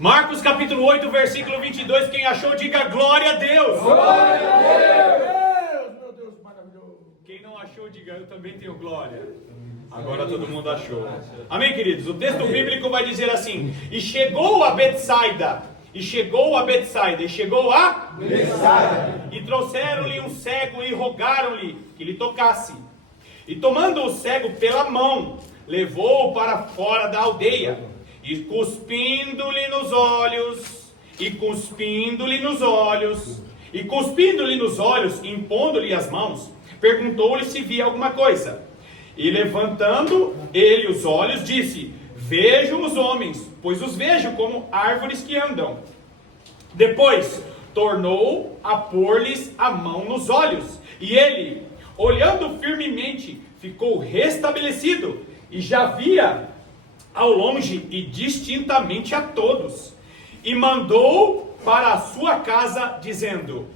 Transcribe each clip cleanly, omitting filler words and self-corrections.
Marcos capítulo 8, versículo 22. Quem achou, diga glória a Deus. Glória a Deus. Meu Deus, maravilhoso. Quem não achou, diga eu também tenho glória. Agora todo mundo achou. Amém, queridos? O texto bíblico vai dizer assim: e chegou a Betsaida. E chegou a Betsaida. E trouxeram-lhe um cego e rogaram-lhe que lhe tocasse. E tomando o cego pela mão, levou-o para fora da aldeia. E cuspindo-lhe nos olhos, impondo-lhe as mãos, perguntou-lhe se via alguma coisa. E levantando ele os olhos, disse: vejo os homens, pois os vejo como árvores que andam. Depois tornou a pôr-lhes a mão nos olhos, e ele, olhando firmemente, ficou restabelecido, e já via ao longe e distintamente a todos. E mandou para a sua casa dizendo,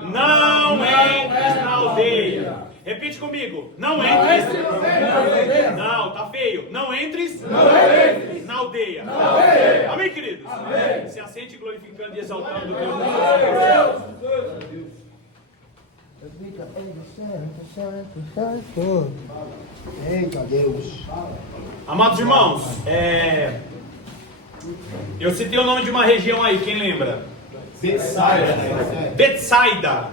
não entres na aldeia. Repite comigo, não entres na aldeia. Não, tá feio. Não entres na aldeia. Amém, queridos? Amém. Se assente glorificando e exaltando Deus. Eita Deus. Amados irmãos, eu citei o nome de uma região aí, quem lembra? Betsaida.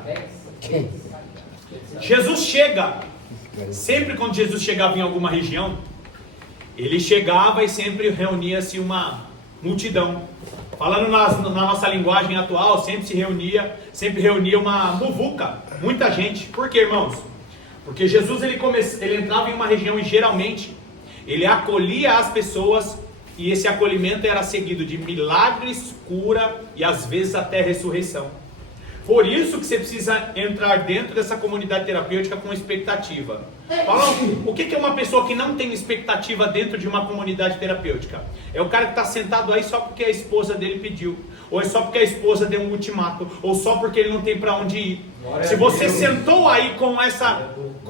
Jesus chega, sempre quando Jesus chegava em alguma região, ele chegava e sempre reunia-se uma multidão. Falando na nossa linguagem atual, sempre reunia uma muvuca, muita gente. Por quê, irmãos? Porque Jesus ele entrava em uma região e geralmente ele acolhia as pessoas, e esse acolhimento era seguido de milagres, cura e às vezes até ressurreição. Por isso que você precisa entrar dentro dessa comunidade terapêutica com expectativa. O que é uma pessoa que não tem expectativa dentro de uma comunidade terapêutica? É o cara que está sentado aí só porque a esposa dele pediu, ou é só porque a esposa deu um ultimato, ou só porque ele não tem para onde ir. Se você sentou aí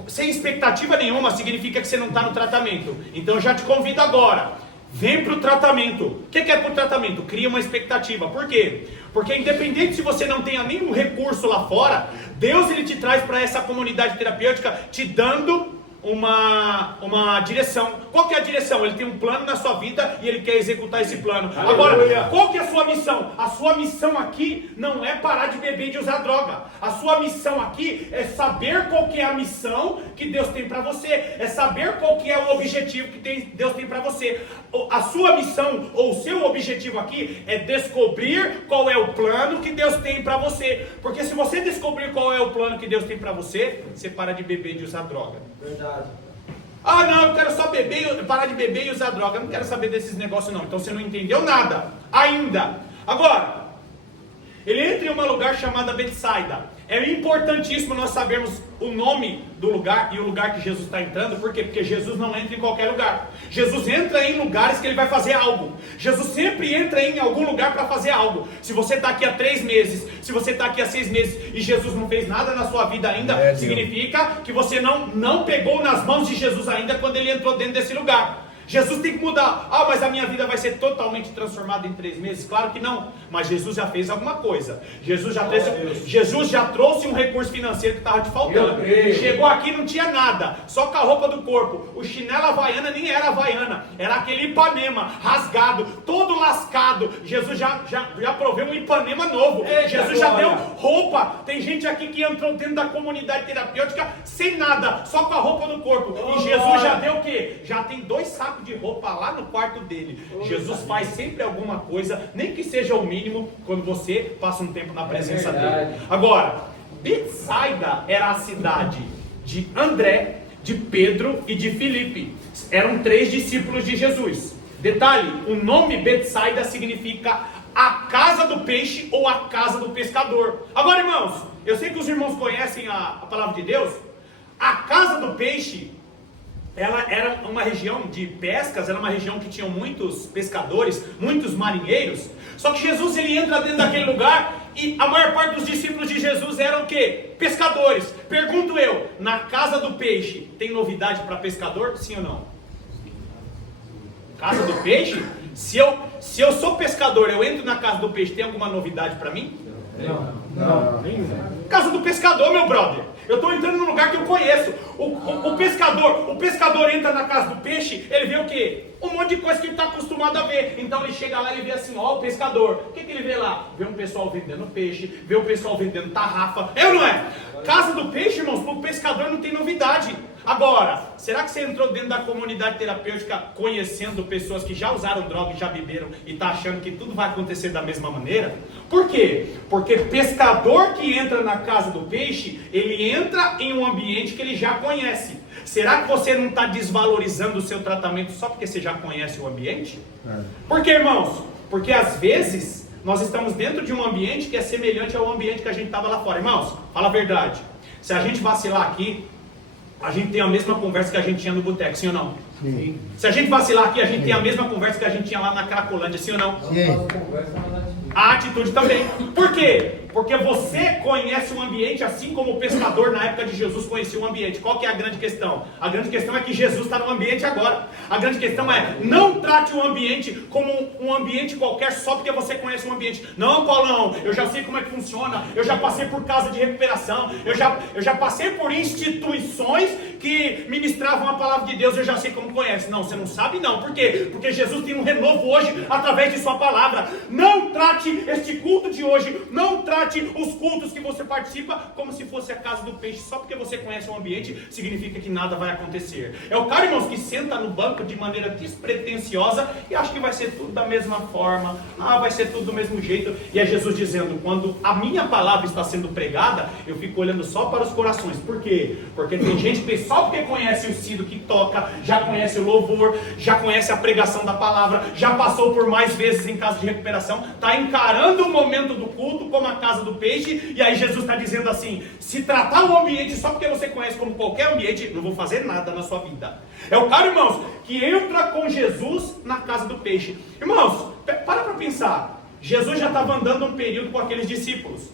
sem expectativa nenhuma, significa que você não está no tratamento. Então eu já te convido agora, vem para o tratamento. O que é para o tratamento? Cria uma expectativa. Por quê? Porque independente se você não tenha nenhum recurso lá fora, Deus ele te traz para essa comunidade terapêutica te dando uma direção. Qual que é a direção? Ele tem um plano na sua vida e ele quer executar esse plano. Agora, qual que é a sua missão? A sua missão aqui não é parar de beber e de usar droga. A sua missão aqui é saber qual que é a missão que Deus tem para você. É saber qual que é o objetivo que Deus tem para você. A sua missão ou o seu objetivo aqui é descobrir qual é o plano que Deus tem para você. Porque se você descobrir qual é o plano que Deus tem para você, você para de beber e de usar droga. Verdade. Ah, não, eu quero só parar de beber e usar droga. Eu não quero saber desses negócios não. Então você não entendeu nada ainda. Agora, ele entra em um lugar chamado Betsaida. É importantíssimo nós sabermos o nome do lugar e o lugar que Jesus está entrando. Por quê? Porque Jesus não entra em qualquer lugar. Jesus entra em lugares que ele vai fazer algo. Jesus sempre entra em algum lugar para fazer algo. Se você está aqui há 3 meses, se você está aqui há 6 meses e Jesus não fez nada na sua vida ainda, significa que você não pegou nas mãos de Jesus ainda quando ele entrou dentro desse lugar. Jesus tem que mudar. Ah, mas a minha vida vai ser totalmente transformada em 3 meses? Claro que não. Mas Jesus já fez alguma coisa. Jesus já trouxe um recurso financeiro que estava te faltando. Chegou aqui e não tinha nada. Só com a roupa do corpo. O chinelo havaiana nem era havaiana. Era aquele Ipanema rasgado, todo lascado. Jesus já proveu um Ipanema novo. Jesus já deu roupa. Tem gente aqui que entrou dentro da comunidade terapêutica sem nada. Só com a roupa do corpo. E Jesus já deu o quê? Já tem 2 sacos de roupa lá no quarto dele. Jesus faz sempre alguma coisa, nem que seja o mínimo, quando você passa um tempo na presença dele. Agora, Betsaida era a cidade de André, de Pedro e de Filipe. Eram 3 discípulos de Jesus. Detalhe, o nome Betsaida significa a casa do peixe ou a casa do pescador. Agora, irmãos, eu sei que os irmãos conhecem a palavra de Deus. A casa do peixe, ela era uma região de pescas, era uma região que tinha muitos pescadores, muitos marinheiros. Só que Jesus ele entra dentro daquele lugar E a maior parte dos discípulos de Jesus eram o quê? Pescadores. Pergunto eu, na casa do peixe, tem novidade para pescador? Sim ou não? Casa do peixe? Se eu sou pescador, eu entro na casa do peixe, tem alguma novidade para mim? Não. Casa do pescador, meu brother. Eu estou entrando num lugar que eu conheço. O pescador entra na casa do peixe, ele vê o quê? Um monte de coisa que ele está acostumado a ver. Então ele chega lá e vê assim, ó, o pescador. O que ele vê lá? Vê um pessoal vendendo peixe, vê o pessoal vendendo tarrafa. É ou não é? Casa do peixe, irmãos, para o pescador não tem novidade. Agora, será que você entrou dentro da comunidade terapêutica conhecendo pessoas que já usaram droga e já beberam e está achando que tudo vai acontecer da mesma maneira? Por quê? Porque pescador que entra na casa do peixe, ele entra em um ambiente que ele já conhece. Será que você não está desvalorizando o seu tratamento só porque você já conhece o ambiente? Por quê, irmãos? Porque às vezes nós estamos dentro de um ambiente que é semelhante ao ambiente que a gente estava lá fora. Irmãos, fala a verdade. Se a gente vacilar aqui, a gente tem a mesma conversa que a gente tinha no boteco, sim ou não? Sim. Se a gente vacilar aqui, a gente tem a mesma conversa que a gente tinha lá na Cracolândia, sim ou não? Sim. A atitude também. Por quê? Porque você conhece o ambiente assim como o pescador na época de Jesus conhecia o ambiente. Qual que é a grande questão? A grande questão é que Jesus está no ambiente agora. A grande questão é, não trate o ambiente como um ambiente qualquer só porque você conhece o ambiente. Não, Paulão, eu já sei como é que funciona, eu já passei por casa de recuperação, eu já passei por instituições que ministravam a palavra de Deus, eu já sei como conhece. Não, você não sabe não. Por quê? Porque Jesus tem um renovo hoje através de sua palavra. Não trate este culto de hoje, não trate os cultos que você participa como se fosse a casa do peixe. Só porque você conhece o ambiente, significa que nada vai acontecer. É o cara, irmãos, que senta no banco de maneira despretensiosa e acha que vai ser tudo da mesma forma. Vai ser tudo do mesmo jeito. E é Jesus dizendo, quando a minha palavra está sendo pregada, eu fico olhando só para os corações. Por quê? Porque tem gente que só porque conhece o Cido que toca, já conhece o louvor, já conhece a pregação da palavra, já passou por mais vezes em casa de recuperação, está encarando o momento do culto como a casa do peixe, e aí Jesus está dizendo assim, se tratar o ambiente só porque você conhece como qualquer ambiente, não vou fazer nada na sua vida. É o cara, irmãos, que entra com Jesus na casa do peixe. Irmãos, para pensar, Jesus já estava andando um período com aqueles discípulos.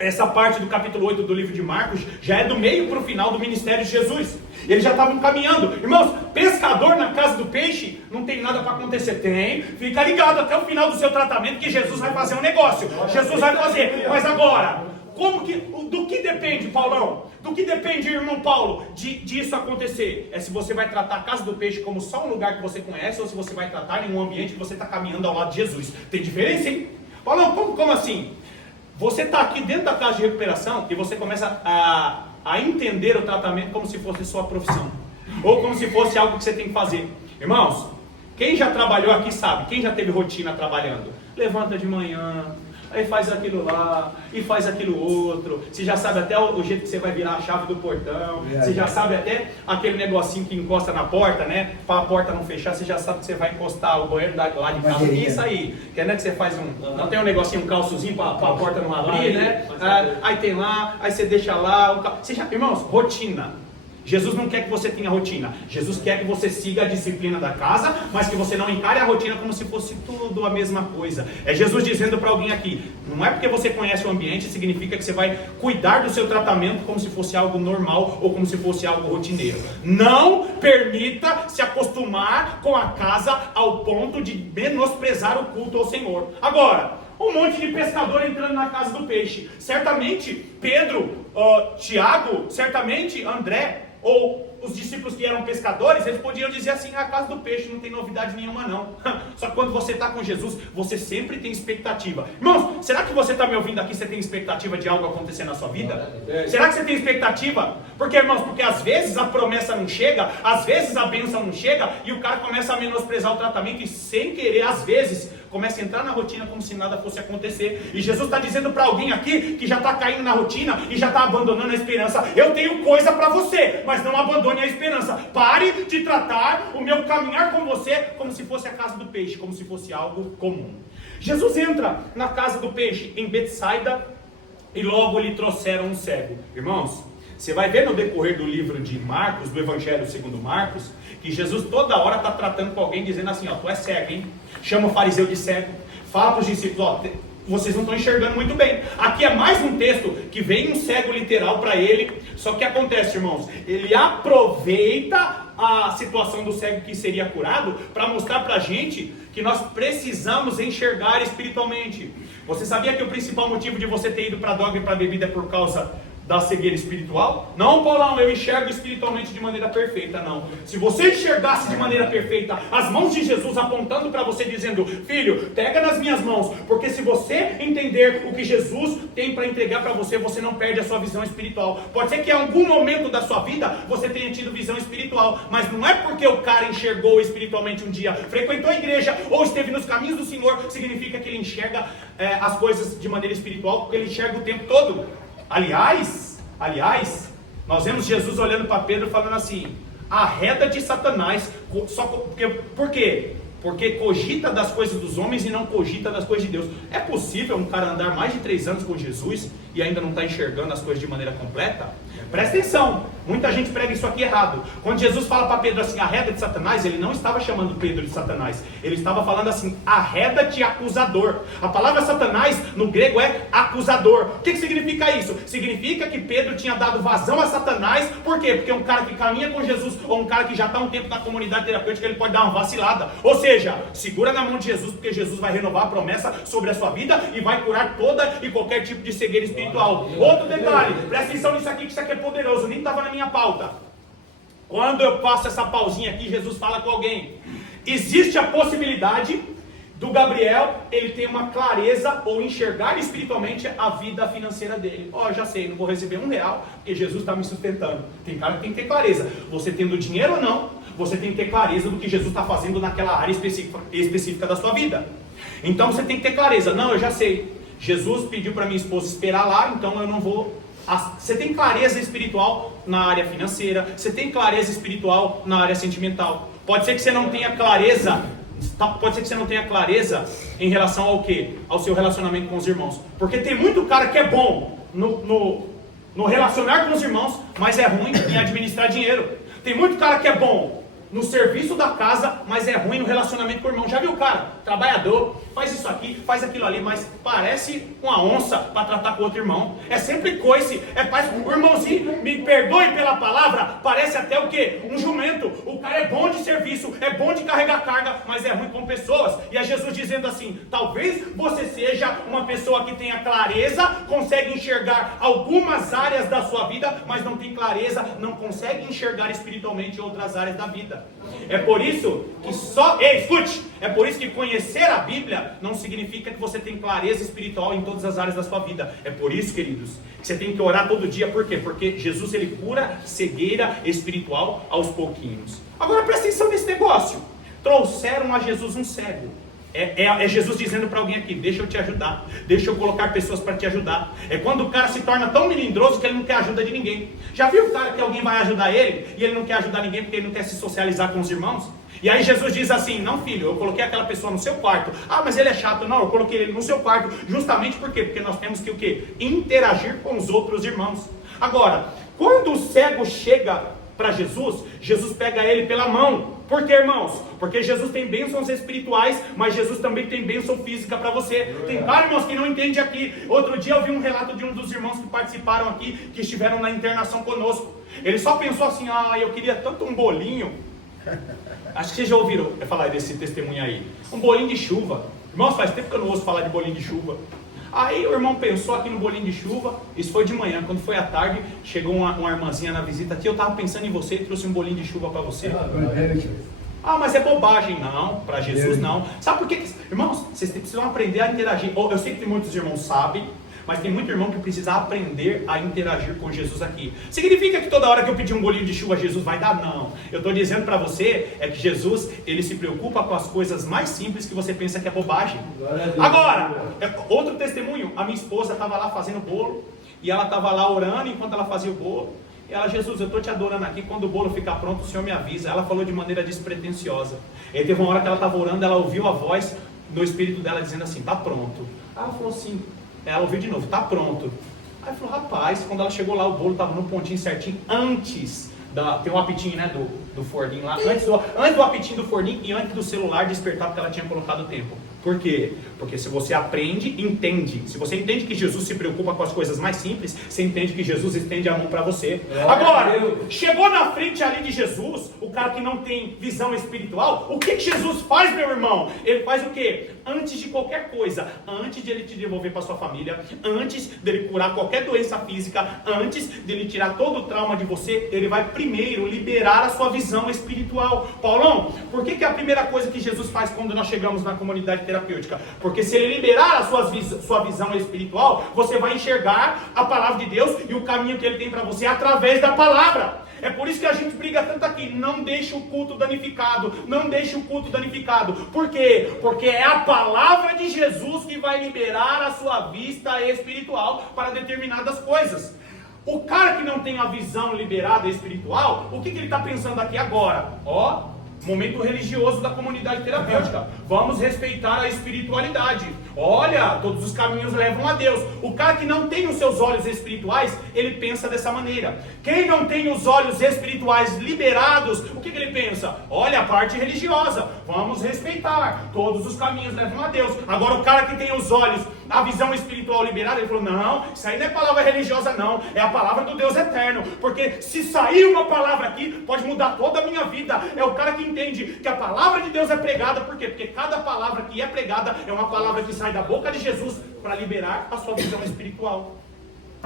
Essa parte do capítulo 8 do livro de Marcos já é do meio para o final do ministério de Jesus. Eles já estavam caminhando. Irmãos, pescador na casa do peixe, não tem nada para acontecer. Tem, fica ligado até o final do seu tratamento que Jesus vai fazer um negócio. Jesus vai fazer. Mas agora, do que depende, Paulão? Do que depende, irmão Paulo, disso acontecer? É se você vai tratar a casa do peixe como só um lugar que você conhece ou se você vai tratar em um ambiente que você está caminhando ao lado de Jesus. Tem diferença, hein? Paulão, como assim? Você está aqui dentro da casa de recuperação e você começa a entender o tratamento como se fosse sua profissão. Ou como se fosse algo que você tem que fazer. Irmãos, quem já trabalhou aqui sabe, quem já teve rotina trabalhando? Levanta de manhã, aí faz aquilo lá, e faz aquilo outro. Você já sabe até o jeito que você vai virar a chave do portão. Você já sabe até aquele negocinho que encosta na porta, né? Para a porta não fechar, você já sabe que você vai encostar o banheiro lá de casa. E isso aí, que é, né, que você faz não tem um negocinho, um calçozinho para a porta não abrir, né? Aí tem lá, aí você deixa lá. Irmãos, rotina. Jesus não quer que você tenha rotina. Jesus quer que você siga a disciplina da casa, mas que você não encare a rotina como se fosse tudo a mesma coisa. É Jesus dizendo para alguém aqui, não é porque você conhece o ambiente, significa que você vai cuidar do seu tratamento como se fosse algo normal ou como se fosse algo rotineiro. Não permita se acostumar com a casa ao ponto de menosprezar o culto ao Senhor. Agora, um monte de pescador entrando na casa do peixe. Certamente Pedro, Tiago, certamente André, ou os discípulos que eram pescadores, eles podiam dizer assim, a casa do peixe não tem novidade nenhuma não. Só que quando você está com Jesus, você sempre tem expectativa. Irmãos, será que você está me ouvindo aqui, você tem expectativa de algo acontecer na sua vida? Será que você tem expectativa? Porque, irmãos, porque às vezes a promessa não chega, às vezes a bênção não chega, e o cara começa a menosprezar o tratamento e sem querer, às vezes, começa a entrar na rotina como se nada fosse acontecer. E Jesus está dizendo para alguém aqui que já está caindo na rotina e já está abandonando a esperança, eu tenho coisa para você, mas não abandone a esperança. Pare de tratar o meu caminhar com você como se fosse a casa do peixe, como se fosse algo comum. Jesus entra na casa do peixe em Betsaida e logo lhe trouxeram um cego. Irmãos, você vai ver no decorrer do livro de Marcos, do Evangelho segundo Marcos, que Jesus toda hora está tratando com alguém dizendo assim, tu é cego, hein? Chama o fariseu de cego, fala para os discípulos, vocês não estão enxergando muito bem. Aqui é mais um texto que vem um cego literal para ele. Só que o que acontece, irmãos? Ele aproveita a situação do cego que seria curado para mostrar para a gente que nós precisamos enxergar espiritualmente. Você sabia que o principal motivo de você ter ido para a droga e para a bebida é por causa da cegueira espiritual? Não, Paulão, eu enxergo espiritualmente de maneira perfeita, não. Se você enxergasse de maneira perfeita as mãos de Jesus apontando para você dizendo: filho, pega nas minhas mãos, porque se você entender o que Jesus tem para entregar para você, você não perde a sua visão espiritual. Pode ser que em algum momento da sua vida você tenha tido visão espiritual, mas não é porque o cara enxergou espiritualmente um dia, frequentou a igreja ou esteve nos caminhos do Senhor, significa que ele enxerga as coisas de maneira espiritual, porque ele enxerga o tempo todo. Aliás, nós vemos Jesus olhando para Pedro falando assim: arreda de Satanás. Por quê? Porque cogita das coisas dos homens e não cogita das coisas de Deus. É possível um cara andar mais de 3 anos com Jesus e ainda não está enxergando as coisas de maneira completa? Presta atenção, muita gente prega isso aqui errado. Quando Jesus fala para Pedro assim, arreda de Satanás, ele não estava chamando Pedro de Satanás. Ele estava falando assim, arreda-te acusador. A palavra Satanás no grego é acusador. O que significa isso? Significa que Pedro tinha dado vazão a Satanás. Por quê? Porque um cara que caminha com Jesus, ou um cara que já está um tempo na comunidade terapêutica, ele pode dar uma vacilada. Ou seja, segura na mão de Jesus, porque Jesus vai renovar a promessa sobre a sua vida e vai curar toda e qualquer tipo de cegueira espiritual. Outro detalhe, presta atenção nisso aqui, que isso aqui é poderoso, nem estava na minha pauta. Quando eu passo essa pausinha aqui, Jesus fala com alguém. Existe a possibilidade do Gabriel, ele ter uma clareza ou enxergar espiritualmente a vida financeira dele. Já sei, não vou receber R$1, porque Jesus está me sustentando. Tem cara que tem que ter clareza. Você tendo dinheiro ou não, você tem que ter clareza do que Jesus está fazendo naquela área específica da sua vida. Então você tem que ter clareza. Não, eu já sei. Jesus pediu para minha esposa esperar lá, então eu não vou. Você tem clareza espiritual na área financeira, você tem clareza espiritual na área sentimental. Pode ser que você não tenha clareza, em relação ao quê? Ao seu relacionamento com os irmãos. Porque tem muito cara que é bom no relacionar com os irmãos, mas é ruim em administrar dinheiro. Tem muito cara que é bom no serviço da casa, mas é ruim no relacionamento com o irmão. Já viu o cara? Trabalhador, faz isso aqui, faz aquilo ali, mas parece uma onça para tratar com outro irmão. É sempre coice, o irmãozinho, me perdoe pela palavra, parece até o quê? Um jumento. O cara é bom de serviço, é bom de carregar carga, mas é ruim com pessoas. E é Jesus dizendo assim, talvez você seja uma pessoa que tenha clareza, consegue enxergar algumas áreas da sua vida, mas não tem clareza, não consegue enxergar espiritualmente outras áreas da vida. É por isso que escute, é por isso que conhecer a Bíblia não significa que você tem clareza espiritual em todas as áreas da sua vida. É por isso, queridos, que você tem que orar todo dia. Por quê? Porque Jesus, ele cura cegueira espiritual aos pouquinhos. Agora presta atenção nesse negócio. Trouxeram a Jesus um cego. É Jesus dizendo para alguém aqui, deixa eu te ajudar, deixa eu colocar pessoas para te ajudar. É quando o cara se torna tão melindroso que ele não quer ajuda de ninguém. Já viu o cara que alguém vai ajudar ele e ele não quer ajudar ninguém porque ele não quer se socializar com os irmãos? E aí Jesus diz assim, não filho, eu coloquei aquela pessoa no seu quarto. Ah, mas ele é chato. Não, eu coloquei ele no seu quarto justamente por quê? Porque nós temos que o quê? Interagir com os outros irmãos. Agora, quando o cego chega para Jesus, Jesus pega ele pela mão. Por quê, irmãos? Porque Jesus tem bênçãos espirituais, mas Jesus também tem bênção física para você. Tem vários irmãos que não entendem aqui. Outro dia eu vi um relato de um dos irmãos que participaram aqui, que estiveram na internação conosco. Ele só pensou assim, eu queria tanto um bolinho. Acho que vocês já ouviram falar desse testemunho aí. Um bolinho de chuva. Irmãos, faz tempo que eu não ouço falar de bolinho de chuva. Aí o irmão pensou aqui no bolinho de chuva. Isso foi de manhã. Quando foi à tarde, chegou uma irmãzinha na visita. Tia, eu estava pensando em você e trouxe um bolinho de chuva para você. Mas é bobagem. Não, para Jesus não. Sabe por quê? Irmãos, vocês precisam aprender a interagir. Eu sei que muitos irmãos sabem, mas tem muito irmão que precisa aprender a interagir com Jesus aqui. Significa que toda hora que eu pedir um bolinho de chuva, Jesus vai dar? Não. Eu estou dizendo para você, que Jesus, ele se preocupa com as coisas mais simples que você pensa que é bobagem. Agora, outro testemunho, a minha esposa estava lá fazendo bolo, e ela estava lá orando enquanto ela fazia o bolo. E ela, Jesus, eu estou te adorando aqui, quando o bolo ficar pronto, o Senhor me avisa. Ela falou de maneira despretensiosa. E teve uma hora que ela estava orando, ela ouviu a voz no espírito dela dizendo assim, tá pronto. Ela falou assim, ela ouviu de novo, tá pronto. Aí falou, rapaz, quando ela chegou lá, o bolo estava no pontinho certinho, antes tem um apitinho, né, do forninho lá, antes do apitinho do forninho e antes do celular despertar, porque ela tinha colocado o tempo. Por quê? Porque se você aprende, entende. Se você entende que Jesus se preocupa com as coisas mais simples, você entende que Jesus estende a mão para você. Agora, chegou na frente ali de Jesus, o cara que não tem visão espiritual, o que Jesus faz, meu irmão? Ele faz o quê? Antes de qualquer coisa, antes de ele te devolver para sua família, antes dele curar qualquer doença física, antes dele tirar todo o trauma de você, ele vai primeiro liberar a sua visão espiritual. Paulão, por que a primeira coisa que Jesus faz quando nós chegamos na comunidade terapêutica? Porque se ele liberar a sua visão espiritual, você vai enxergar a palavra de Deus e o caminho que ele tem para você através da palavra. É por isso que a gente briga tanto aqui. Não deixe o culto danificado. Não deixe o culto danificado. Por quê? Porque é a palavra de Jesus que vai liberar a sua vista espiritual para determinadas coisas. O cara que não tem a visão liberada espiritual, o que ele está pensando aqui agora? Momento religioso da comunidade terapêutica. Vamos respeitar a espiritualidade. Olha, todos os caminhos levam a Deus. O cara que não tem os seus olhos espirituais, ele pensa dessa maneira. Quem não tem os olhos espirituais liberados, o que ele pensa? Olha, a parte religiosa. Vamos respeitar. Todos os caminhos levam a Deus. Agora o cara que tem os olhos, a visão espiritual liberada, ele falou, não, isso aí não é palavra religiosa não, é a palavra do Deus eterno, porque se sair uma palavra aqui, pode mudar toda a minha vida. É o cara que entende que a palavra de Deus é pregada, por quê? Porque cada palavra que é pregada é uma palavra que sai da boca de Jesus para liberar a sua visão espiritual.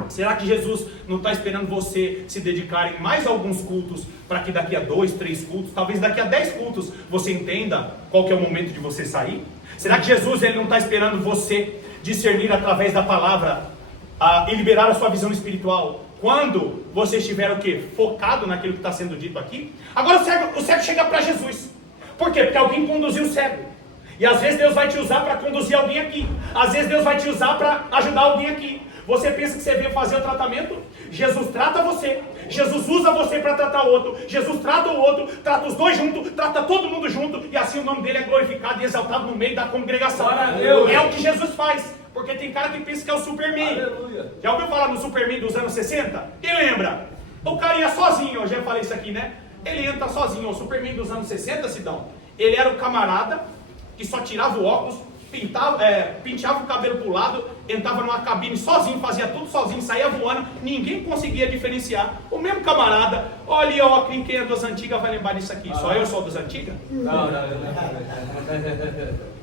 Será que Jesus não está esperando você se dedicar em mais alguns cultos, para que daqui a 2, 3 cultos, talvez daqui a 10 cultos, você entenda qual que é o momento de você sair? Será que Jesus ele não está esperando você discernir através da palavra e liberar a sua visão espiritual quando você estiver o quê? Focado naquilo que está sendo dito aqui? Agora o cego chega para Jesus. Por quê? Porque alguém conduziu o cego. E às vezes Deus vai te usar para conduzir alguém aqui. Às vezes Deus vai te usar para ajudar alguém aqui. Você pensa que você veio fazer o tratamento? Jesus trata você. Jesus usa você para tratar o outro. Jesus trata o outro, trata os dois juntos, trata todo mundo junto. E assim o nome dele é glorificado e exaltado no meio da congregação. É o que Jesus faz. Porque tem cara que pensa que é o Superman. Aleluia. Já ouviu falar no Superman dos anos 60? Quem lembra? O cara ia sozinho, eu já falei isso aqui, né? Ele entra sozinho. O Superman dos anos 60, Sidão, ele era o camarada que só tirava o óculos, penteava o cabelo pro lado, entrava numa cabine sozinho, fazia tudo sozinho, saía voando, ninguém conseguia diferenciar. O mesmo camarada, olha ó, quem é das antigas vai lembrar disso aqui. Só eu sou das antigas? Não.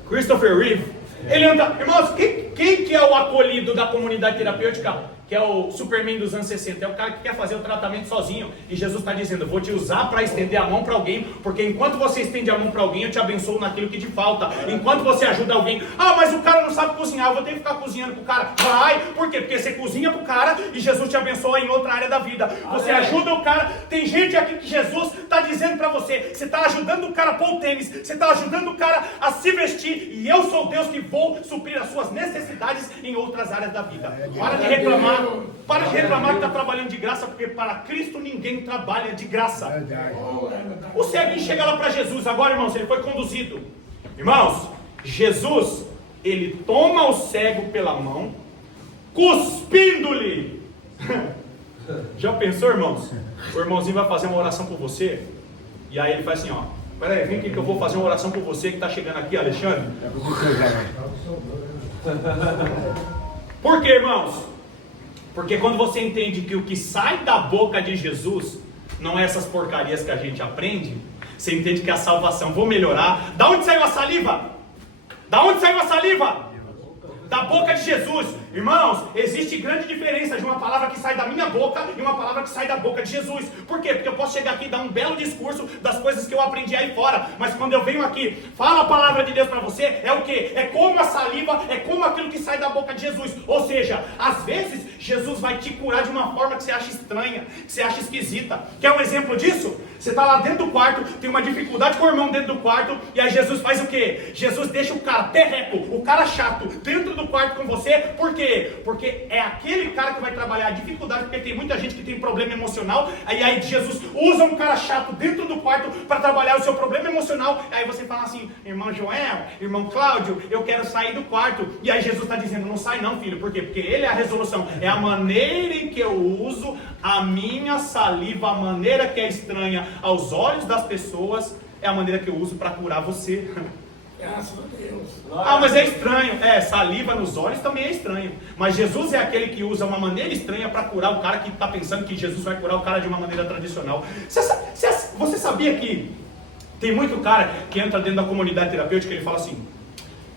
Christopher Reeve. Ele anda, irmãos, quem que é o acolhido da comunidade terapêutica? Que é o Superman dos anos 60, é o cara que quer fazer o tratamento sozinho. E Jesus está dizendo, vou te usar para estender a mão para alguém, porque enquanto você estende a mão para alguém, eu te abençoo naquilo que te falta. Enquanto você ajuda alguém, mas o cara não sabe cozinhar, eu vou ter que ficar cozinhando pro cara. Vai, por quê? Porque você cozinha pro cara e Jesus te abençoa em outra área da vida. Você ajuda o cara, tem gente aqui que Jesus está dizendo para você, você está ajudando o cara a pôr o tênis, você está ajudando o cara a se vestir, e eu sou Deus que vou suprir as suas necessidades em outras áreas da vida. Para de reclamar. Para de reclamar que está trabalhando de graça, porque para Cristo ninguém trabalha de graça. O ceguinho chega lá para Jesus. Agora, irmãos, ele foi conduzido. Irmãos, Jesus, ele toma o cego pela mão, cuspindo-lhe. Já pensou, irmãos? O irmãozinho vai fazer uma oração por você, e aí ele faz assim, peraí, vem aqui que eu vou fazer uma oração por você que está chegando aqui, Alexandre. Por quê, irmãos? Porque quando você entende que o que sai da boca de Jesus não é essas porcarias que a gente aprende, você entende que a salvação, vou melhorar. Da onde saiu a saliva? Da onde saiu a saliva? Da boca de Jesus. Irmãos, existe grande diferença de uma palavra que sai da minha boca e uma palavra que sai da boca de Jesus. Por quê? Porque eu posso chegar aqui e dar um belo discurso das coisas que eu aprendi aí fora, mas quando eu venho aqui, falo a palavra de Deus para você, é o quê? É como a saliva, é como aquilo que sai da boca de Jesus. Ou seja, às vezes, Jesus vai te curar de uma forma que você acha estranha, que você acha esquisita. Quer um exemplo disso? Você está lá dentro do quarto, tem uma dificuldade com o irmão dentro do quarto, e aí Jesus faz o quê? Jesus deixa o cara perreco, o cara chato, dentro do quarto com você. Por quê? Porque é aquele cara que vai trabalhar a dificuldade, porque tem muita gente que tem problema emocional, e aí Jesus usa um cara chato dentro do quarto para trabalhar o seu problema emocional. Aí você fala assim, irmão Joel, irmão Cláudio, eu quero sair do quarto. E aí Jesus está dizendo, não sai não, filho. Por quê? Porque ele é a resolução, é a maneira em que eu uso a minha saliva, a maneira que é estranha aos olhos das pessoas, é a maneira que eu uso para curar você. Graças a Deus. Ah, mas é estranho. Saliva nos olhos também é estranho. Mas Jesus é aquele que usa uma maneira estranha para curar o cara que está pensando que Jesus vai curar o cara de uma maneira tradicional. Você sabia que tem muito cara que entra dentro da comunidade terapêutica e ele fala assim: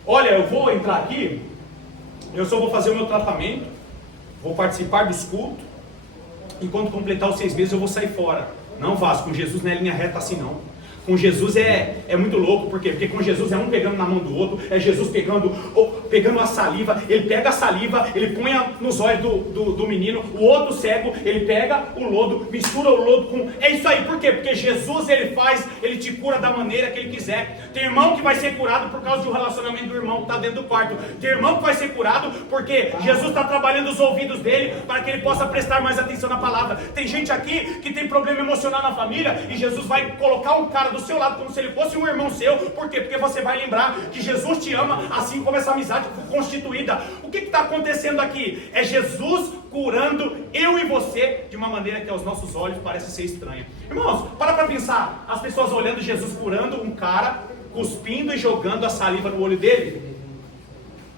olha, eu vou entrar aqui, eu só vou fazer o meu tratamento, vou participar dos cultos, enquanto completar os 6 meses eu vou sair fora. Não, Vasco, com Jesus não é linha reta assim não. Com Jesus é muito louco, por quê? Porque com Jesus é um pegando na mão do outro, é Jesus pegando a saliva, ele pega a saliva, ele põe nos olhos do menino, o outro cego, ele pega o lodo, mistura o lodo com... É isso aí, por quê? Porque Jesus ele te cura da maneira que ele quiser. Tem irmão que vai ser curado por causa do relacionamento do irmão que está dentro do quarto. Tem irmão que vai ser curado porque Jesus está trabalhando os ouvidos dele para que ele possa prestar mais atenção na palavra. Tem gente aqui que tem problema emocional na família e Jesus vai colocar um cara do seu lado como se ele fosse um irmão seu. Por quê? Porque você vai lembrar que Jesus te ama, assim como essa amizade foi constituída. O que está acontecendo aqui? É Jesus curando eu e você de uma maneira que aos nossos olhos parece ser estranha. Irmãos, para pensar, as pessoas olhando Jesus curando um cara, cuspindo e jogando a saliva no olho dele.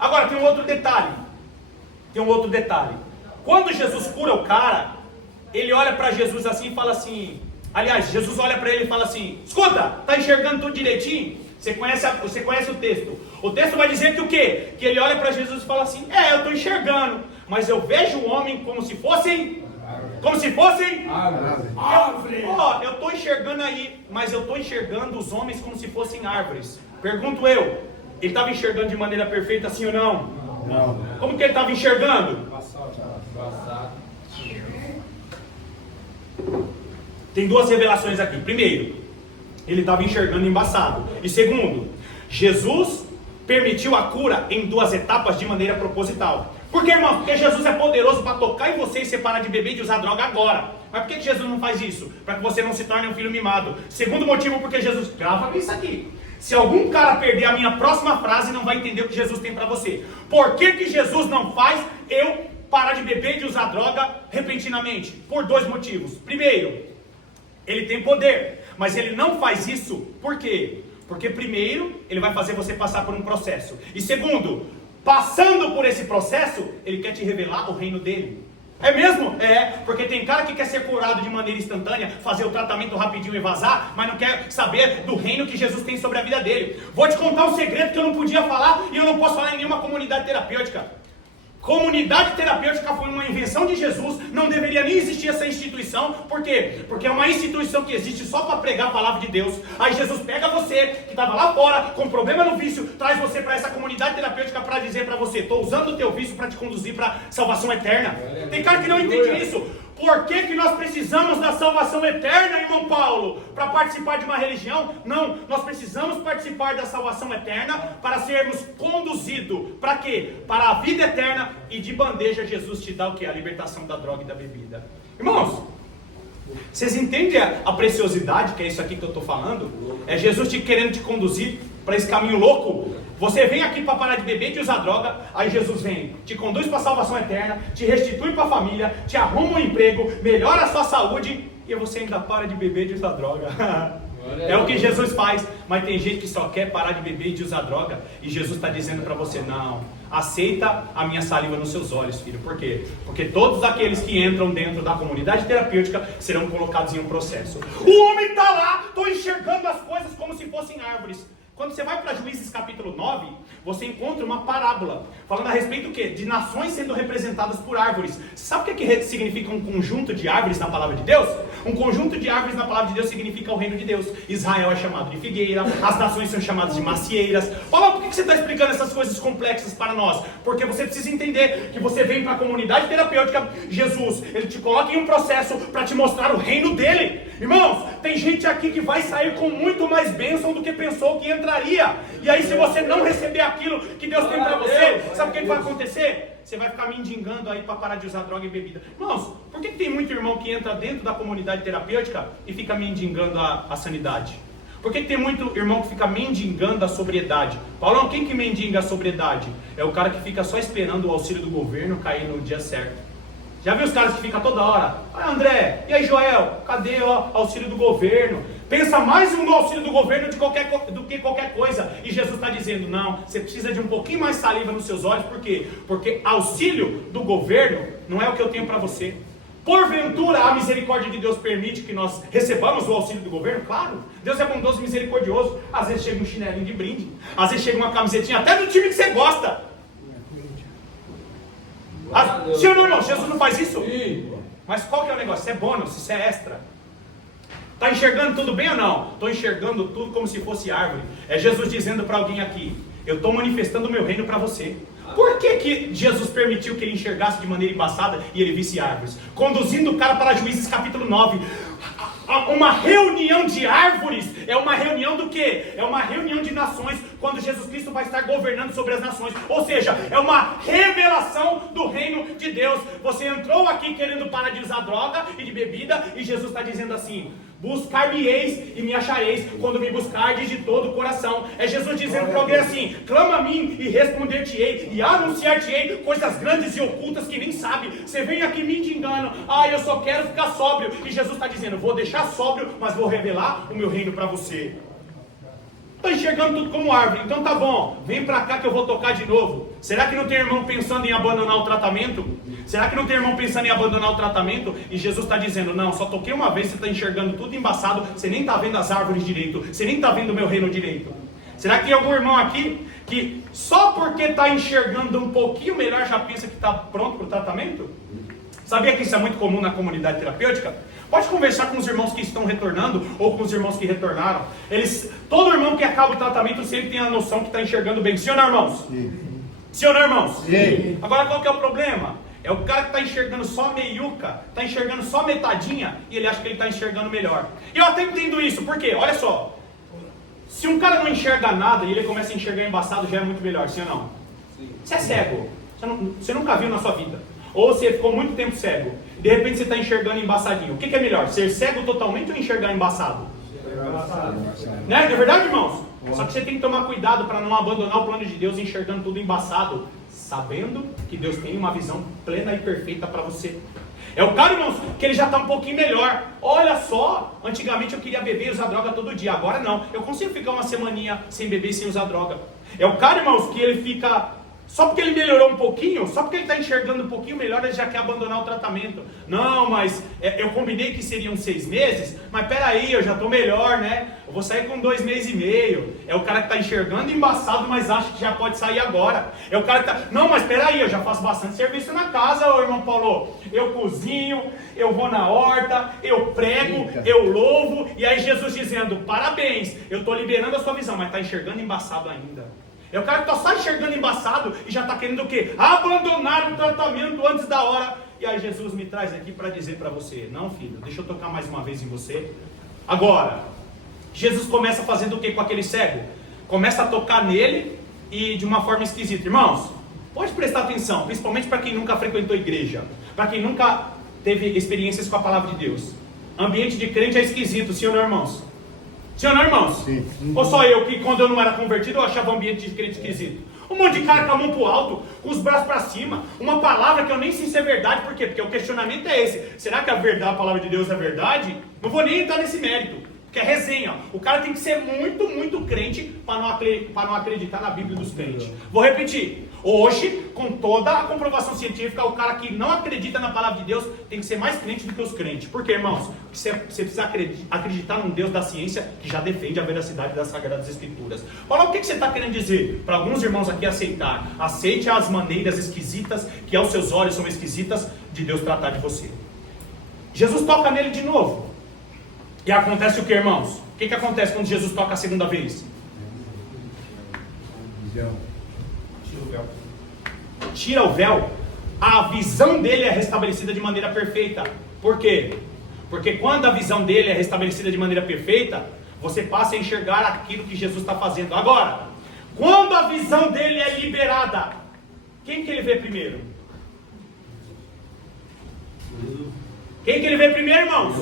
Agora tem um outro detalhe. Quando Jesus cura o cara, ele olha para Jesus assim e fala assim... Aliás, Jesus olha para ele e fala assim: escuta, tá enxergando tudo direitinho? Você conhece o texto. O texto vai dizer que o quê? Que ele olha para Jesus e fala assim: eu estou enxergando, mas eu vejo o homem como se fossem árvores. Eu estou enxergando aí, mas eu estou enxergando os homens como se fossem árvores. Pergunto eu, ele estava enxergando de maneira perfeita, sim ou não? Não. Como que ele estava enxergando? Tem 2 revelações aqui. Primeiro, ele estava enxergando embaçado. E segundo, Jesus permitiu a cura em 2 etapas de maneira proposital. Por quê, irmão? Porque Jesus é poderoso para tocar em você e você parar de beber e de usar droga agora. Mas por que Jesus não faz isso? Para que você não se torne um filho mimado. Segundo motivo, porque Jesus... Grava isso aqui. Se algum cara perder a minha próxima frase, não vai entender o que Jesus tem para você. Por que Jesus não faz eu parar de beber e de usar droga repentinamente? Por 2 motivos. Primeiro, ele tem poder, mas ele não faz isso, por quê? Porque primeiro, ele vai fazer você passar por um processo. E segundo, passando por esse processo, ele quer te revelar o reino dele. É mesmo? Porque tem cara que quer ser curado de maneira instantânea, fazer o tratamento rapidinho e vazar, mas não quer saber do reino que Jesus tem sobre a vida dele. Vou te contar um segredo que eu não podia falar e eu não posso falar em nenhuma comunidade terapêutica. Comunidade terapêutica foi uma invenção de Jesus, não deveria nem existir essa instituição. Por quê? Porque é uma instituição que existe só para pregar a palavra de Deus. Aí Jesus pega você, que estava lá fora, com problema no vício, traz você para essa comunidade terapêutica para dizer para você: estou usando o teu vício para te conduzir para salvação eterna. Tem cara que não entende isso. Por que nós precisamos da salvação eterna, irmão Paulo? Para participar de uma religião? Não, nós precisamos participar da salvação eterna para sermos conduzidos. Para quê? Para a vida eterna, e de bandeja Jesus te dá o quê? A libertação da droga e da bebida. Irmãos, vocês entendem a preciosidade que é isso aqui que eu estou falando? É Jesus querendo te conduzir para esse caminho louco. Você vem aqui para parar de beber e de usar droga, aí Jesus vem, te conduz para a salvação eterna, te restitui para a família, te arruma um emprego, melhora a sua saúde, e você ainda para de beber e de usar droga. É o que Jesus faz. Mas tem gente que só quer parar de beber e de usar droga, e Jesus está dizendo para você: não, aceita a minha saliva nos seus olhos, filho. Por quê? Porque todos aqueles que entram dentro da comunidade terapêutica serão colocados em um processo. O homem está lá, estou enxergando as coisas como se fossem árvores. Quando você vai para Juízes capítulo 9, você encontra uma parábola falando a respeito do quê? De nações sendo representadas por árvores. Sabe o que significa um conjunto de árvores na palavra de Deus? Um conjunto de árvores na palavra de Deus significa o reino de Deus. Israel é chamado de figueira, as nações são chamadas de macieiras. Paulo, por que você está explicando essas coisas complexas para nós? Porque você precisa entender que você vem para a comunidade terapêutica, Jesus, ele te coloca em um processo para te mostrar o reino dele. Irmãos, tem gente aqui que vai sair com muito mais bênção do que pensou que entraria. E aí, se você não receber aquilo que Deus tem para você, sabe o que vai acontecer? Você vai ficar mendigando aí para parar de usar droga e bebida. Irmãos, por que tem muito irmão que entra dentro da comunidade terapêutica e fica mendigando a sanidade? Por que tem muito irmão que fica mendigando a sobriedade? Paulão, quem que mendiga a sobriedade? É o cara que fica só esperando o auxílio do governo cair no dia certo. Já viu os caras que ficam toda hora? Ah, André, e aí Joel, cadê o auxílio do governo? Pensa mais no auxílio do governo do que qualquer coisa. E Jesus está dizendo, não, você precisa de um pouquinho mais saliva nos seus olhos. Por quê? Porque auxílio do governo não é o que eu tenho para você. Porventura a misericórdia de Deus permite que nós recebamos o auxílio do governo? Claro, Deus é bondoso e misericordioso. Às vezes chega um chinelinho de brinde, às vezes chega uma camisetinha até do time que você gosta. Sim ou não, irmão? Jesus não faz isso? Mas qual que é o negócio? Isso é bônus, isso é extra. Está enxergando tudo bem ou não? Estou enxergando tudo como se fosse árvore. É Jesus dizendo para alguém aqui, eu estou manifestando o meu reino para você. Por que Jesus permitiu que ele enxergasse de maneira embaçada e ele visse árvores? Conduzindo o cara para Juízes capítulo 9. Uma reunião de árvores é uma reunião do quê? É uma reunião de nações, quando Jesus Cristo vai estar governando sobre as nações. Ou seja, é uma revelação do reino de Deus. Você entrou aqui querendo parar de usar droga e de bebida, e Jesus está dizendo assim, buscar-me-eis e me achareis, quando me buscardes de todo o coração. É Jesus dizendo para alguém assim, clama a mim e responder-te-ei, e anunciar-te-ei coisas grandes e ocultas que nem sabe. Você vem aqui mendigando, eu só quero ficar sóbrio, e Jesus está dizendo, vou deixar sóbrio, mas vou revelar o meu reino para você. Estou enxergando tudo como árvore, então tá bom, vem para cá que eu vou tocar de novo. Será que não tem irmão pensando em abandonar o tratamento? Será que não tem irmão pensando em abandonar o tratamento? E Jesus está dizendo, não, só toquei uma vez, você está enxergando tudo embaçado, você nem está vendo as árvores direito, você nem está vendo o meu reino direito. Será que tem algum irmão aqui que só porque está enxergando um pouquinho melhor já pensa que está pronto para o tratamento? Sabia que isso é muito comum na comunidade terapêutica? Pode conversar com os irmãos que estão retornando ou com os irmãos que retornaram. Todo irmão que acaba o tratamento sempre tem a noção que está enxergando bem. Sim ou não, irmãos? Sim. Sim ou não, irmãos? Sim. Agora qual que é o problema? É o cara que está enxergando só meiuca, está enxergando só metadinha e ele acha que ele está enxergando melhor. E eu até entendo isso, por quê? Olha só. Se um cara não enxerga nada e ele começa a enxergar embaçado, já é muito melhor, sim ou não? Sim. Você é cego. Você nunca viu na sua vida. Ou você ficou muito tempo cego. De repente você está enxergando embaçadinho. O que é melhor? Ser cego totalmente ou enxergar embaçado? Né? É verdade, irmãos? Só que você tem que tomar cuidado para não abandonar o plano de Deus enxergando tudo embaçado, sabendo que Deus tem uma visão plena e perfeita para você. É o cara, irmãos, que ele já está um pouquinho melhor. Olha só, antigamente eu queria beber e usar droga todo dia, agora não. Eu consigo ficar uma semaninha sem beber e sem usar droga. É o cara, irmãos, que ele fica... Só porque ele melhorou um pouquinho, só porque ele está enxergando um pouquinho melhor, ele já quer abandonar o tratamento. Não, mas eu combinei que seriam 6 meses, mas peraí, eu já estou melhor, né? Eu vou sair com 2 meses e meio. É o cara que está enxergando embaçado, mas acha que já pode sair agora. É o cara que está... Não, mas peraí, eu já faço bastante serviço na casa, ô irmão Paulo. Eu cozinho, eu vou na horta, eu prego, eu louvo. E aí Jesus dizendo, parabéns, eu estou liberando a sua visão, mas está enxergando embaçado ainda. É o cara que está só enxergando embaçado e já está querendo o quê? Abandonar o tratamento antes da hora. E aí Jesus me traz aqui para dizer para você, não filho, deixa eu tocar mais uma vez em você. Agora, Jesus começa fazendo o que com aquele cego? Começa a tocar nele e de uma forma esquisita. Irmãos, pode prestar atenção, principalmente para quem nunca frequentou igreja, para quem nunca teve experiências com a palavra de Deus. Ambiente de crente é esquisito, sim ou não, irmãos? Sim ou não, irmãos? Sim. Ou só eu que quando eu não era convertido eu achava o ambiente de crente esquisito? Um monte de cara com a mão pro alto, com os braços para cima, uma palavra que eu nem sei se é verdade, por quê? Porque o questionamento é esse, será que a palavra de Deus é verdade? Não vou nem entrar nesse mérito, porque é resenha. O cara tem que ser muito, muito crente para não acreditar na Bíblia dos crentes. Vou repetir, hoje, com toda a comprovação científica, o cara que não acredita na palavra de Deus tem que ser mais crente do que os crentes. Por quê, irmãos? Porque você precisa acreditar num Deus da ciência que já defende a veracidade das Sagradas Escrituras. Olha o que você está querendo dizer para alguns irmãos aqui aceitar. Aceite as maneiras esquisitas, que aos seus olhos são esquisitas, de Deus tratar de você. Jesus toca nele de novo. E acontece o que, irmãos? O que acontece quando Jesus toca a segunda vez? Tira o véu, a visão dele é restabelecida de maneira perfeita. Por quê? Porque quando a visão dele é restabelecida de maneira perfeita, você passa a enxergar aquilo que Jesus está fazendo. Agora, quando a visão dele é liberada, quem que ele vê primeiro? Quem que ele vê primeiro, irmãos?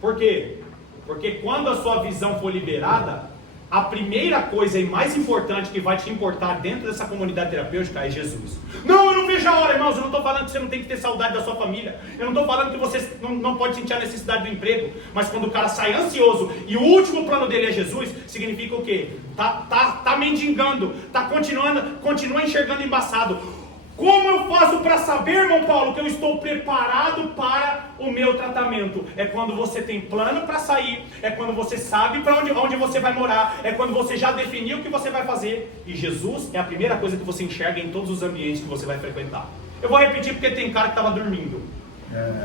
Por quê? Porque quando a sua visão for liberada, a primeira coisa e mais importante que vai te importar dentro dessa comunidade terapêutica é Jesus. Não, eu não vejo a hora, irmãos. Eu não estou falando que você não tem que ter saudade da sua família. Eu não estou falando que você não pode sentir a necessidade do emprego. Mas quando o cara sai ansioso e o último plano dele é Jesus, significa o quê? Tá mendigando, continua enxergando embaçado. Como eu faço para saber, irmão Paulo, que eu estou preparado para o meu tratamento? É quando você tem plano para sair, é quando você sabe para onde você vai morar, é quando você já definiu o que você vai fazer. E Jesus é a primeira coisa que você enxerga em todos os ambientes que você vai frequentar. Eu vou repetir porque tem cara que estava dormindo.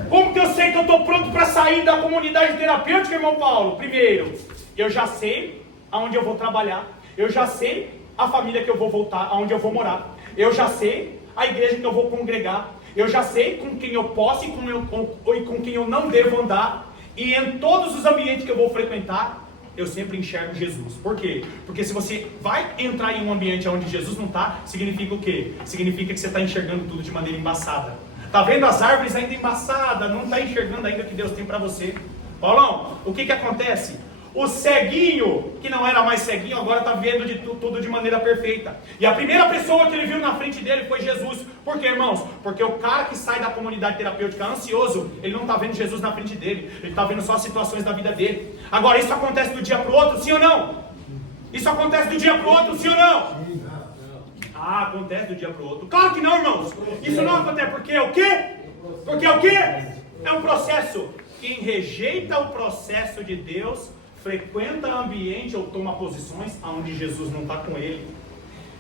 Como que eu sei que eu estou pronto para sair da comunidade terapêutica, irmão Paulo? Primeiro, eu já sei aonde eu vou trabalhar, eu já sei a família que eu vou voltar, aonde eu vou morar, eu já sei a igreja que eu vou congregar, eu já sei com quem eu posso e com quem eu não devo andar, e em todos os ambientes que eu vou frequentar, eu sempre enxergo Jesus. Por quê? Porque se você vai entrar em um ambiente onde Jesus não está, significa o quê? Significa que você está enxergando tudo de maneira embaçada. Está vendo as árvores ainda embaçadas, não está enxergando ainda o que Deus tem para você. Paulão, o que acontece? O ceguinho, que não era mais ceguinho, agora está vendo tudo de maneira perfeita. E a primeira pessoa que ele viu na frente dele foi Jesus. Por quê, irmãos? Porque o cara que sai da comunidade terapêutica ansioso, ele não está vendo Jesus na frente dele. Ele está vendo só as situações da vida dele. Agora, isso acontece do dia para o outro, sim ou não? Isso acontece do dia para o outro, sim ou não? Ah, acontece do dia para o outro. Claro que não, irmãos. Isso não acontece. Porque é o quê? Porque é o quê? É um processo. Quem rejeita o processo de Deus frequenta ambiente ou toma posições onde Jesus não está com ele.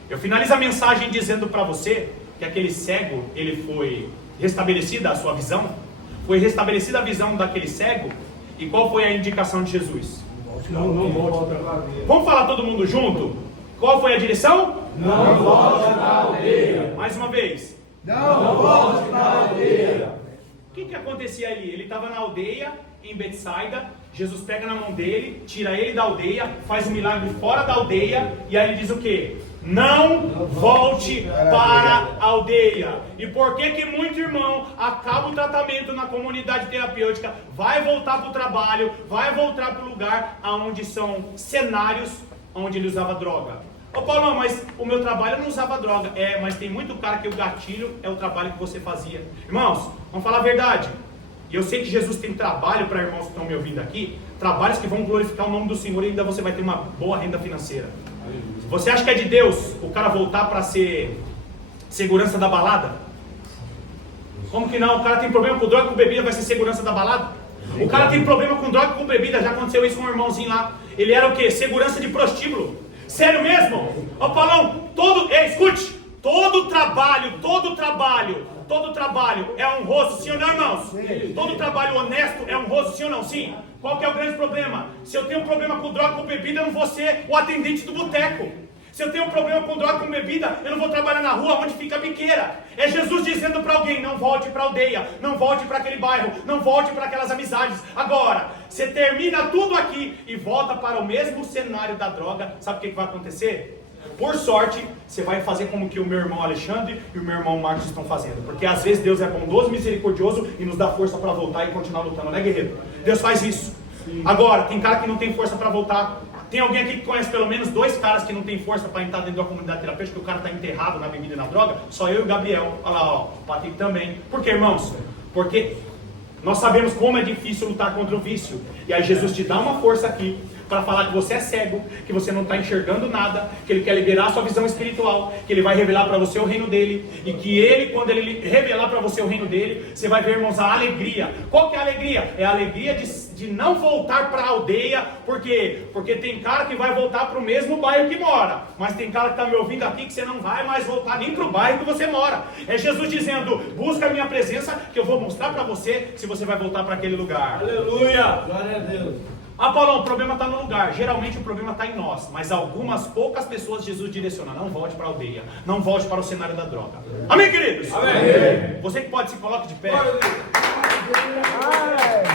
Eu finalizo a mensagem dizendo para você que aquele cego, ele foi restabelecida a sua visão, foi restabelecida a visão daquele cego, e qual foi a indicação de Jesus? Não volte para a aldeia. Vamos falar todo mundo junto? Qual foi a direção? Não volte para a aldeia. Mais uma vez. Não volte para a aldeia. O que acontecia ali? Ele estava na aldeia, em Betsaida. Jesus pega na mão dele, tira ele da aldeia, faz um milagre fora da aldeia, e aí ele diz o quê? Não volte para a aldeia. E por que muito irmão acaba o tratamento na comunidade terapêutica, vai voltar para o trabalho, vai voltar para o lugar onde são cenários onde ele usava droga? Ô Paulo, mas o meu trabalho eu não usava droga. Mas tem muito cara que o gatilho é o trabalho que você fazia. Irmãos, vamos falar a verdade. E eu sei que Jesus tem trabalho para irmãos que estão me ouvindo aqui, trabalhos que vão glorificar o nome do Senhor, e ainda você vai ter uma boa renda financeira. Você acha que é de Deus o cara voltar para ser segurança da balada? Como que não? O cara tem problema com droga e com bebida, vai ser segurança da balada? O cara tem problema com droga e com bebida, já aconteceu isso com um irmãozinho lá. Ele era o quê? Segurança de prostíbulo. Sério mesmo? Ó Paulão, escute, todo trabalho é honroso, sim ou não, irmãos? Sim. Todo trabalho honesto é honroso, sim ou não? Sim. Qual que é o grande problema? Se eu tenho um problema com droga, com bebida, eu não vou ser o atendente do boteco. Se eu tenho um problema com droga, com bebida, eu não vou trabalhar na rua onde fica a biqueira. É Jesus dizendo para alguém, não volte para a aldeia, não volte para aquele bairro, não volte para aquelas amizades. Agora, você termina tudo aqui e volta para o mesmo cenário da droga, sabe o que vai acontecer? Por sorte, você vai fazer como que o meu irmão Alexandre e o meu irmão Marcos estão fazendo. Porque às vezes Deus é bondoso, misericordioso e nos dá força para voltar e continuar lutando, né, guerreiro? Deus faz isso. Sim. Agora, tem cara que não tem força para voltar. Tem alguém aqui que conhece pelo menos 2 caras que não tem força para entrar dentro da comunidade terapêutica, que o cara está enterrado na bebida e na droga? Só eu e o Gabriel. Olha lá, ó, o Patrick também. Por quê, irmãos? Porque nós sabemos como é difícil lutar contra o vício. E aí Jesus te dá uma força aqui para falar que você é cego, que você não está enxergando nada, que Ele quer liberar a sua visão espiritual, que Ele vai revelar para você o reino dele, e que Ele, quando Ele revelar para você o reino dele, você vai ver, irmãos, a alegria. Qual que é a alegria? É a alegria de não voltar para a aldeia. Por quê? Porque tem cara que vai voltar para o mesmo bairro que mora, mas tem cara que está me ouvindo aqui que você não vai mais voltar nem para o bairro que você mora. É Jesus dizendo, busca a minha presença, que eu vou mostrar para você se você vai voltar para aquele lugar. Aleluia! Glória a Deus! Ah, Paulão, o problema está no lugar. Geralmente o problema está em nós. Mas algumas poucas pessoas Jesus direciona. Não volte para a aldeia. Não volte para o cenário da droga. Amém, queridos? Amém. Você que pode se coloque de pé. Glória a Deus.